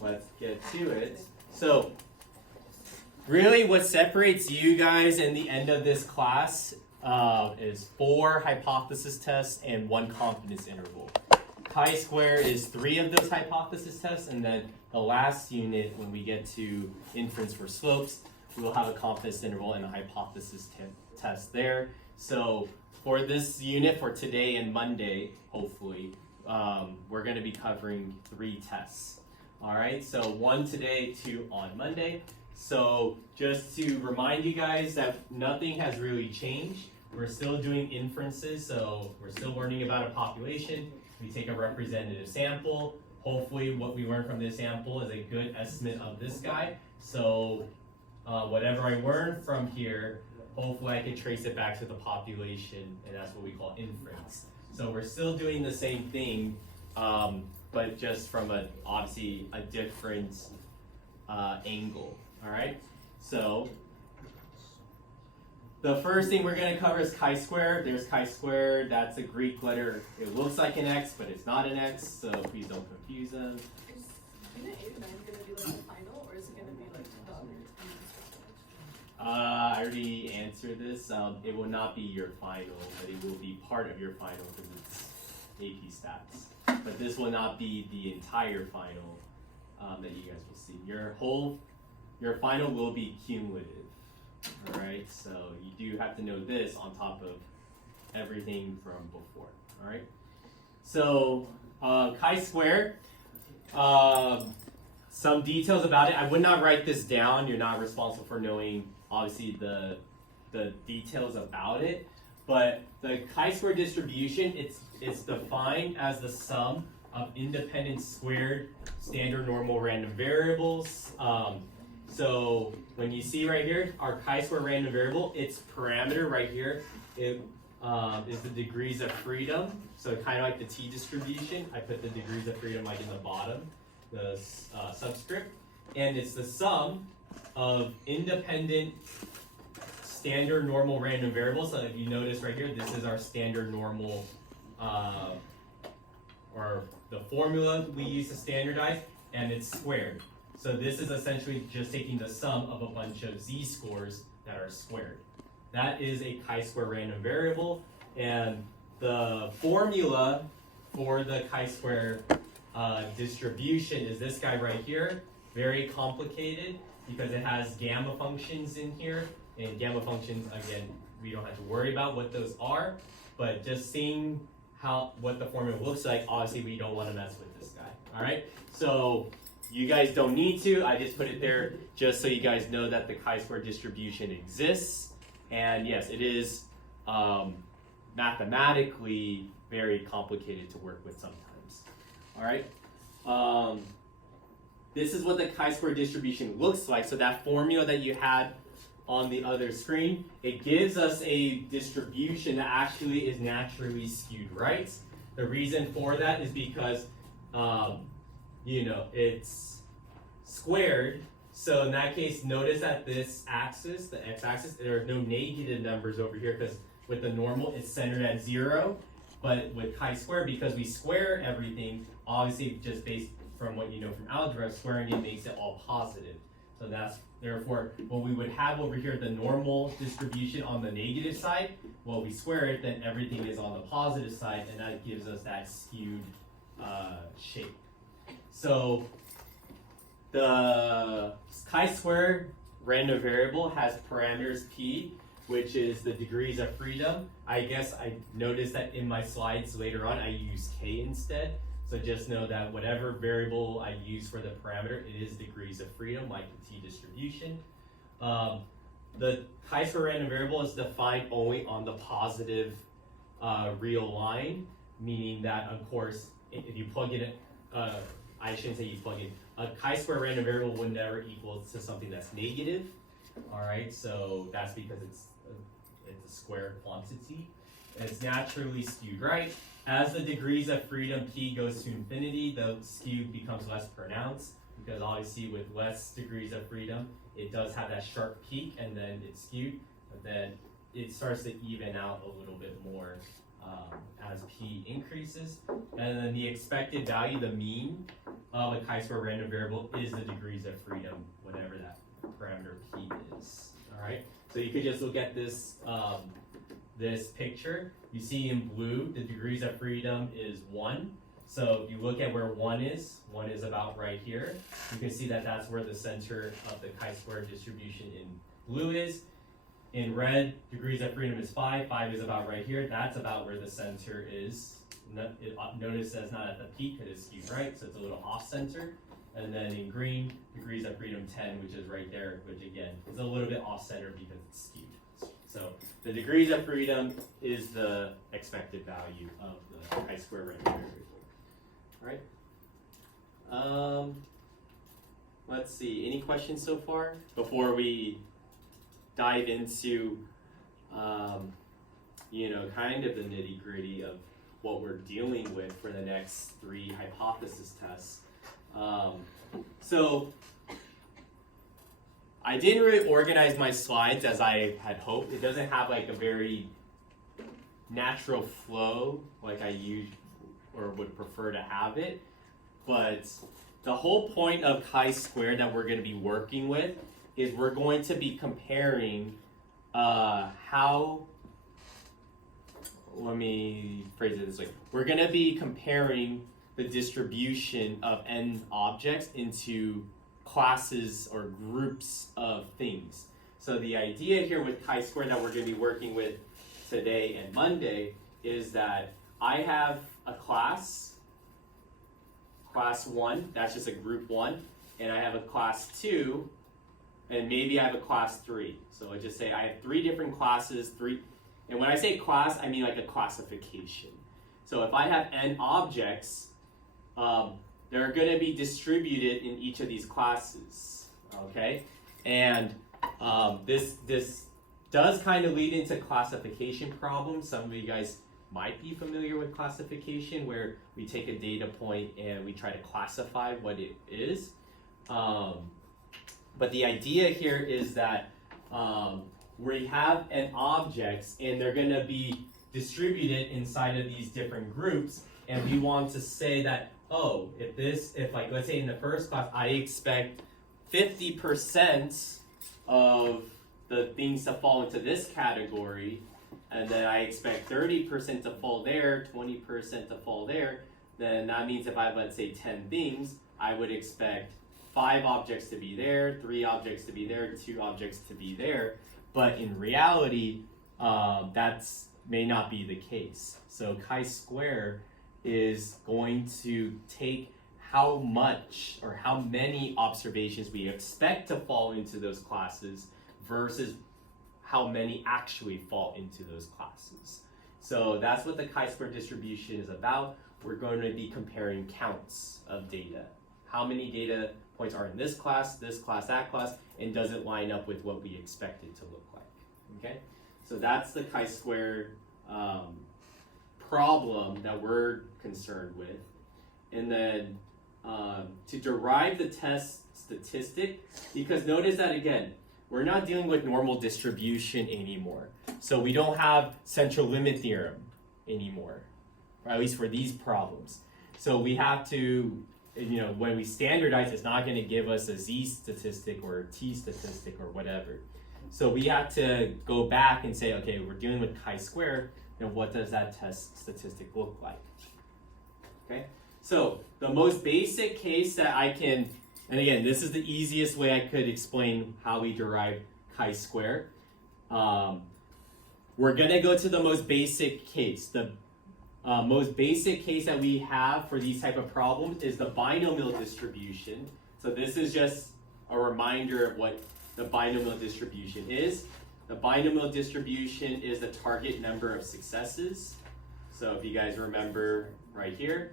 let's get to it. So, really what separates you guys in the end of this class is 4 hypothesis tests and 1 confidence interval. Chi-square is 3 of those hypothesis tests, and then the last unit, when we get to inference for slopes, we will have a confidence interval and a hypothesis test there. So for this unit, for today and Monday, hopefully, we're going to be covering 3 tests. All right, so 1 today, 2 on Monday. So just to remind you guys that nothing has really changed. We're still doing inferences, so we're still learning about a population. We take a representative sample. Hopefully what we learn from this sample is a good estimate of this guy. So whatever I learn from here, hopefully I can trace it back to the population, and that's what we call inference. So we're still doing the same thing, but just from obviously a different angle, all right? So the first thing we're going to cover is chi-square. There's chi-square, that's a Greek letter. It looks like an X, but it's not an X, so please don't confuse them. Is unit 8 and 9 going to be like the final, or is it going to be like the other? I already answered this. It will not be your final, but it will be part of your final because it's AP Stats. But this will not be the entire final that you guys will see. Your final will be cumulative. All right, so you do have to know this on top of everything from before. All right, so chi-square. Some details about it. I would not write this down. You're not responsible for knowing, obviously, the details about it. But the chi-square distribution, it's defined as the sum of independent squared standard normal random variables. So when you see right here, our chi-square random variable, its parameter right here, it is the degrees of freedom. So kind of like the t distribution. I put the degrees of freedom like in the bottom, the subscript. And it's the sum of independent standard normal random variables. So if you notice right here, this is our standard normal, or the formula we use to standardize, and it's squared. So this is essentially just taking the sum of a bunch of z-scores that are squared. That is a chi-square random variable, and the formula for the chi-square distribution is this guy right here. Very complicated because it has gamma functions in here, and gamma functions, again, we don't have to worry about what those are, but just seeing what the formula looks like, obviously we don't want to mess with this guy. All right, so you guys don't need to. I just put it there just so you guys know that the chi-square distribution exists. And yes, it is mathematically very complicated to work with sometimes. All right. This is what the chi-square distribution looks like. So that formula that you had on the other screen, it gives us a distribution that actually is naturally skewed right. The reason for that is because it's squared. So in that case, notice that this axis, the x-axis, there are no negative numbers over here because with the normal, it's centered at 0. But with chi-square, because we square everything, obviously just based from what you know from algebra, squaring it makes it all positive. So that's, therefore, what we would have over here, the normal distribution on the negative side, well, we square it, then everything is on the positive side, and that gives us that skewed shape. So the chi-square random variable has parameters p, which is the degrees of freedom. I guess I noticed that in my slides later on, I use k instead. So just know that whatever variable I use for the parameter, it is degrees of freedom, like the t distribution. The chi-square random variable is defined only on the positive real line, meaning that, of course, if you plug in I shouldn't say you plug in. A chi-square random variable would never equal to something that's negative. All right, so that's because it's a square quantity. And it's naturally skewed right. As the degrees of freedom p goes to infinity, the skew becomes less pronounced because obviously with less degrees of freedom, it does have that sharp peak and then it's skewed, but then it starts to even out a little bit more as p increases. And then the expected value, the mean of a chi-square random variable, is the degrees of freedom, whatever that parameter p is. All right. So you could just look at this this picture. You see in blue, the degrees of freedom is 1. So if you look at where 1 is about right here. You can see that that's where the center of the chi-square distribution in blue is. In red, degrees of freedom is 5. 5 is about right here. That's about where the center is. Notice that it's not at the peak because it's skewed right, so it's a little off center. And then in green, degrees of freedom 10, which is right there, which again is a little bit off center because it's skewed. So the degrees of freedom is the expected value of the chi-square random variable. All right. Let's see. Any questions so far before we dive into, kind of the nitty gritty of what we're dealing with for the next 3 hypothesis tests. So I didn't really organize my slides as I had hoped. It doesn't have like a very natural flow like I use or would prefer to have it. But the whole point of chi-square that we're going to be working with is we're going to be comparing let me phrase it this way. We're going to be comparing the distribution of n objects into classes or groups of things. So the idea here with chi-square that we're going to be working with today and Monday is that I have a class 1, that's just a group 1, and I have a class 2, and maybe I have a class 3. So I just say I have 3 different classes, and when I say class, I mean like a classification. So if I have n objects, they're going to be distributed in each of these classes, okay? And this does kind of lead into classification problems. Some of you guys might be familiar with classification, where we take a data point and we try to classify what it is. But the idea here is that we have n objects and they're going to be distributed inside of these different groups, and we want to say that, oh, if like let's say in the first class I expect 50% of the things to fall into this category, and then I expect 30% to fall there, 20% to fall there, then that means if I have, let's say, 10 things, I would expect 5 objects to be there, 3 objects to be there, 2 objects to be there. But in reality, that's may not be the case. So chi-square is going to take how much or how many observations we expect to fall into those classes versus how many actually fall into those classes. So that's what the chi-square distribution is about. We're going to be comparing counts of data. How many data points are in this class, that class, and does it line up with what we expect it to look like? Okay, so that's the chi-square problem that we're concerned with. And then to derive the test statistic, because notice that again, we're not dealing with normal distribution anymore. So we don't have central limit theorem anymore, or at least for these problems. So we have to, when we standardize, it's not going to give us a z statistic or a t statistic or whatever. So we have to go back and say, okay, we're dealing with chi-square, then what does that test statistic look like? Okay, so the most basic case that I can, and again, this is the easiest way I could explain how we derive chi-square. We're going to go to the most basic case. The most basic case that we have for these type of problems is the binomial distribution. So this is just a reminder of what the binomial distribution is. The binomial distribution is the target number of successes. So if you guys remember right here.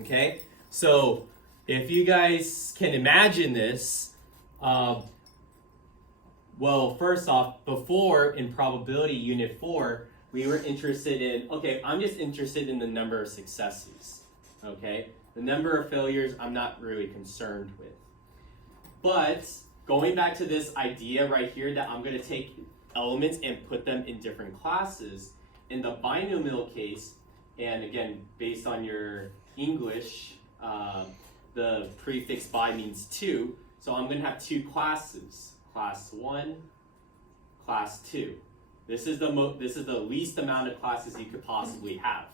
Okay, so if you guys can imagine this, well, first off, before in probability unit 4, we were interested in, okay, I'm just interested in the number of successes, okay? The number of failures I'm not really concerned with. But going back to this idea right here that I'm going to take elements and put them in different classes, in the binomial case, and again, based on your English, the prefix bi means 2. So I'm going to have 2 classes, class 1, class 2. This is the least amount of classes you could possibly have,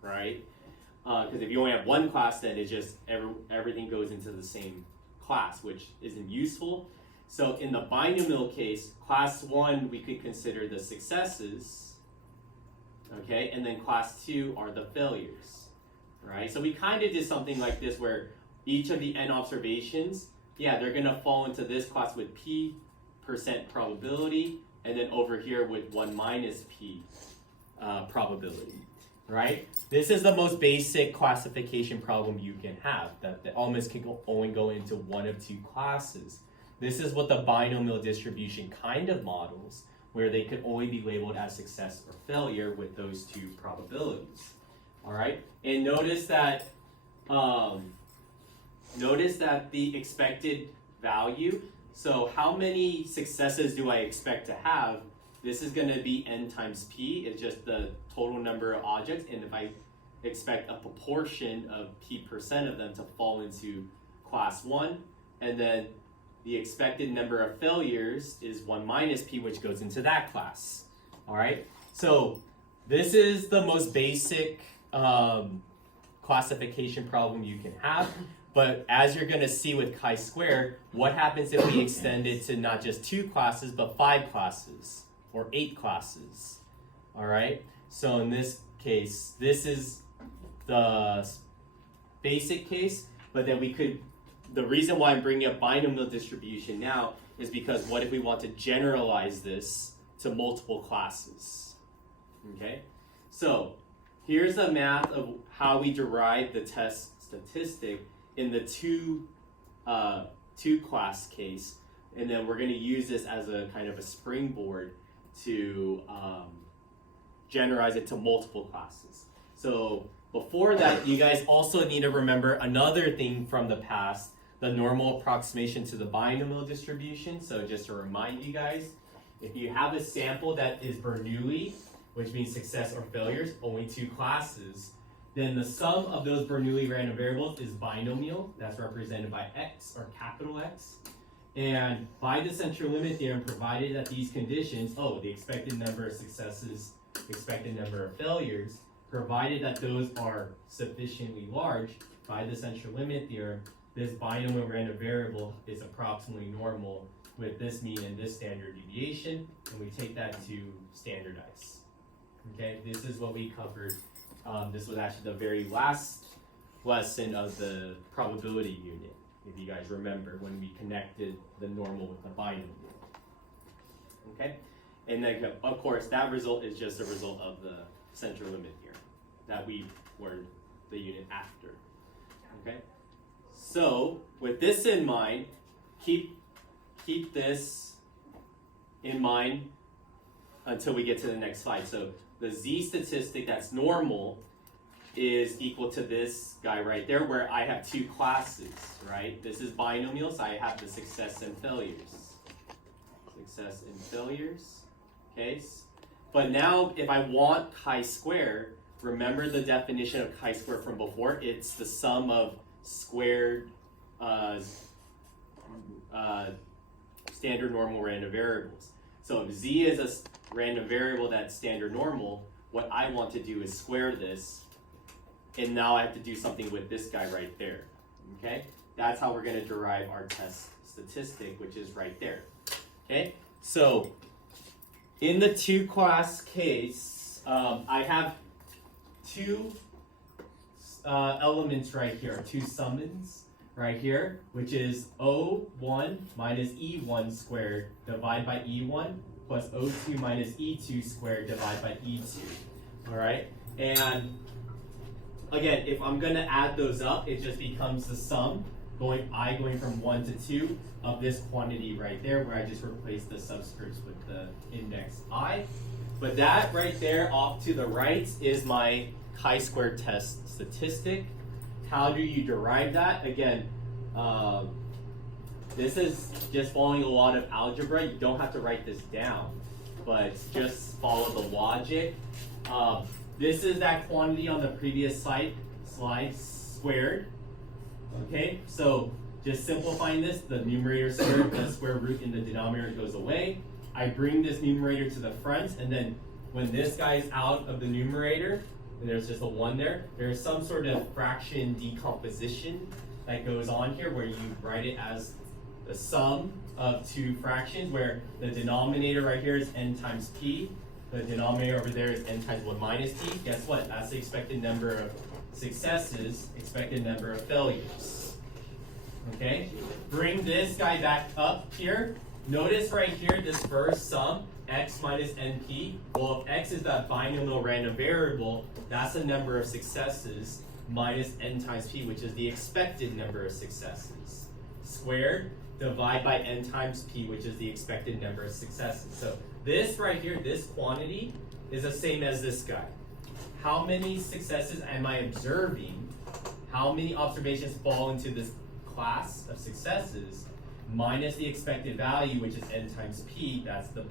right? Because if you only have 1 class, then it just everything goes into the same class, which isn't useful. So in the binomial case, class 1 we could consider the successes, okay, and then class 2 are the failures, right? So we kind of did something like this where each of the n observations, yeah, they're gonna fall into this class with p% probability, and then over here with 1 minus p probability, right? This is the most basic classification problem you can have, that the elements can only go into one of 2 classes. This is what the binomial distribution kind of models, where they could only be labeled as success or failure with those 2 probabilities. All right, and notice that the expected value. So how many successes do I expect to have? This is going to be n times p. It's just the total number of objects, and if I expect a proportion of p% of them to fall into class 1, and then the expected number of failures is 1 minus p, which goes into that class. All right, so this is the most basic classification problem you can have. But as you're going to see with chi-square, what happens if we extend it to not just 2 classes, but 5 classes or 8 classes? All right, so in this case, this is the basic case, but then we could, the reason why I'm bringing up binomial distribution now is because what if we want to generalize this to multiple classes? Okay, so here's the math of how we derive the test statistic in the two class case, and then we're going to use this as a kind of a springboard to generalize it to multiple classes. So before that, you guys also need to remember another thing from the past, the normal approximation to the binomial distribution. So just to remind you guys, if you have a sample that is Bernoulli, which means success or failures, only 2 classes, then the sum of those Bernoulli random variables is binomial. That's represented by x or capital X. And by the central limit theorem, provided that these conditions, the expected number of successes, expected number of failures, provided that those are sufficiently large, by the central limit theorem, this binomial random variable is approximately normal with this mean and this standard deviation, and we take that to standardize. Okay, this is what we covered. This was actually the very last lesson of the probability unit, if you guys remember, when we connected the normal with the binomial. Okay, and then of course that result is just a result of the central limit theorem that we learned the unit after. Okay, so with this in mind, keep this in mind until we get to the next slide. So the z statistic that's normal is equal to this guy right there, where I have 2 classes, right? This is binomial, so I have the success and failures. Success and failures, okay? But now if I want chi-square, remember the definition of chi-square from before? It's the sum of squared standard normal random variables. So if z is a random variable that's standard normal, what I want to do is square this, and now I have to do something with this guy right there, okay? That's how we're going to derive our test statistic, which is right there, okay? So in the 2 class case, I have 2 elements right here, 2 summons right here, which is O1 minus E1 squared divided by E1 plus O2 minus E2 squared divided by E2, all right? And again, if I'm going to add those up, it just becomes the sum, going from 1 to 2 of this quantity right there, where I just replace the subscripts with the index I. But that right there off to the right is my chi-square test statistic. How do you derive that? Again, this is just following a lot of algebra. You don't have to write this down, but just follow the logic. This is that quantity on the previous slide squared. Okay, so just simplifying this, the numerator squared, the square root in the denominator goes away. I bring this numerator to the front, and then when this guy is out of the numerator, and there's just a 1 there, there's some sort of fraction decomposition that goes on here where you write it as the sum of two fractions, where the denominator right here is n times p, the denominator over there is n times 1 minus p. Guess what? That's the expected number of successes, expected number of failures. Okay? Bring this guy back up here. Notice right here, this first sum, x minus np. Well, if x is that binomial random variable, that's the number of successes minus n times p, which is the expected number of successes. Squared, divide by n times p, which is the expected number of successes. So this right here, this quantity, is the same as this guy. How many successes am I observing? How many observations fall into this class of successes minus the expected value, which is n times p, that's the